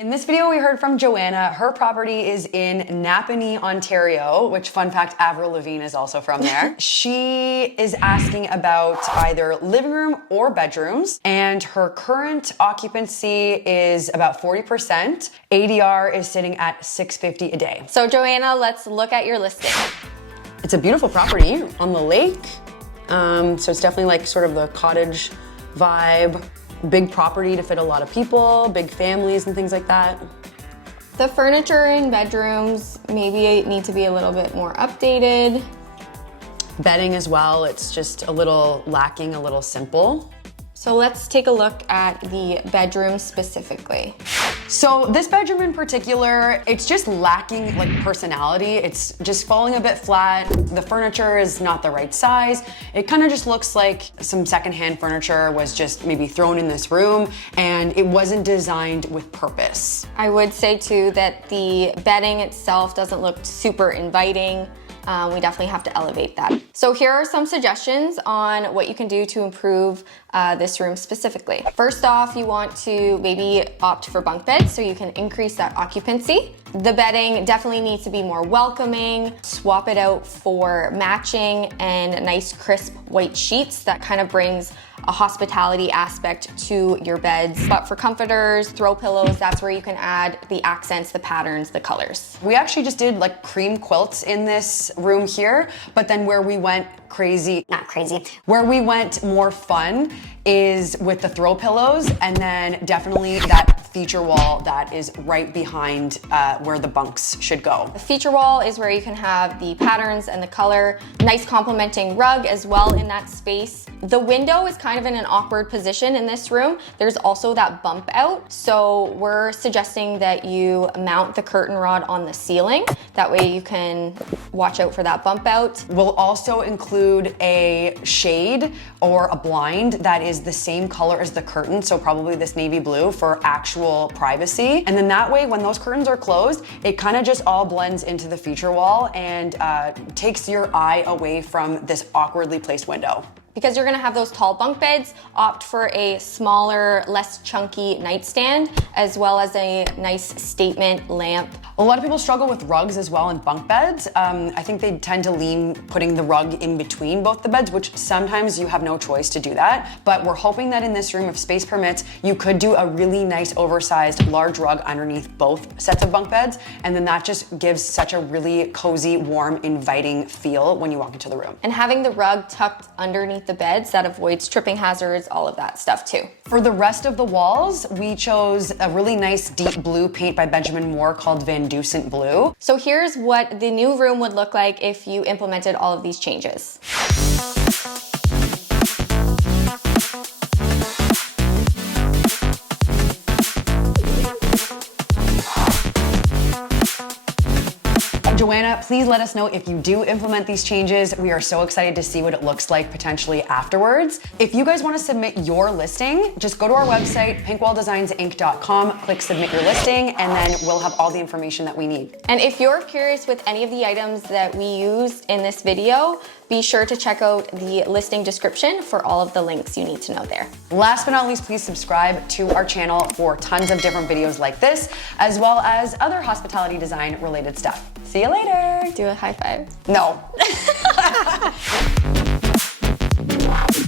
In this video, we heard from Joanna. Her property is in Napanee, Ontario, which, fun fact, Avril Lavigne is also from there. She is asking about either living room or bedrooms, and her current occupancy is about 40%. ADR is sitting at $650 a day. So Joanna, let's look at your listing. It's a beautiful property on the lake. So it's definitely like sort of the cottage vibe. Big property to fit a lot of people, big families and things like that. The furniture in bedrooms maybe need to be a little bit more updated. Bedding as well, it's just a little lacking, a little simple. So let's take a look at the bedroom specifically. So this bedroom in particular, it's just lacking like personality. It's just falling a bit flat. The furniture is not the right size. It kind of just looks like some secondhand furniture was just maybe thrown in this room and it wasn't designed with purpose. I would say too that the bedding itself doesn't look super inviting. We definitely have to elevate that. So here are some suggestions on what you can do to improve this room specifically. First off, you want to maybe opt for bunk beds so you can increase that occupancy. The bedding definitely needs to be more welcoming. Swap it out for matching and nice crisp white sheets. That kind of brings a hospitality aspect to your beds. But for comforters, throw pillows, that's where you can add the accents, the patterns, the colors. We actually just did like cream quilts in this room here, but then where we went where we went more fun is with the throw pillows, and then definitely that feature wall that is right behind where the bunks should go. The feature wall is where you can have the patterns and the color, nice complementing rug as well in that space. The window is kind of in an awkward position in this room. There's also that bump out. So we're suggesting that you mount the curtain rod on the ceiling. That way you can watch out for that bump out. We'll also include a shade or a blind that is the same color as the curtain, so probably this navy blue for actual privacy. And then that way, when those curtains are closed, it kind of just all blends into the feature wall and takes your eye away from this awkwardly placed window. Because you're gonna have those tall bunk beds, opt for a smaller, less chunky nightstand, as well as a nice statement lamp. A lot of people struggle with rugs as well in bunk beds. I think they tend to lean putting the rug in between both the beds, which sometimes you have no choice to do that. But we're hoping that in this room, if space permits, you could do a really nice oversized large rug underneath both sets of bunk beds. And then that just gives such a really cozy, warm, inviting feel when you walk into the room. And having the rug tucked underneath the beds, that avoids tripping hazards, all of that stuff too. For the rest of the walls, we chose a really nice deep blue paint by Benjamin Moore called Van Ducent Blue. So here's what the new room would look like if you implemented all of these changes. Joanna, please let us know if you do implement these changes. We are so excited to see what it looks like potentially afterwards. If you guys want to submit your listing, just go to our website, pinkwalldesigns.inc.com, click submit your listing, and then we'll have all the information that we need. And if you're curious with any of the items that we used in this video, be sure to check out the listing description for all of the links you need to know there. Last but not least, please subscribe to our channel for tons of different videos like this, as well as other hospitality design related stuff. See you later. Do a high five. No.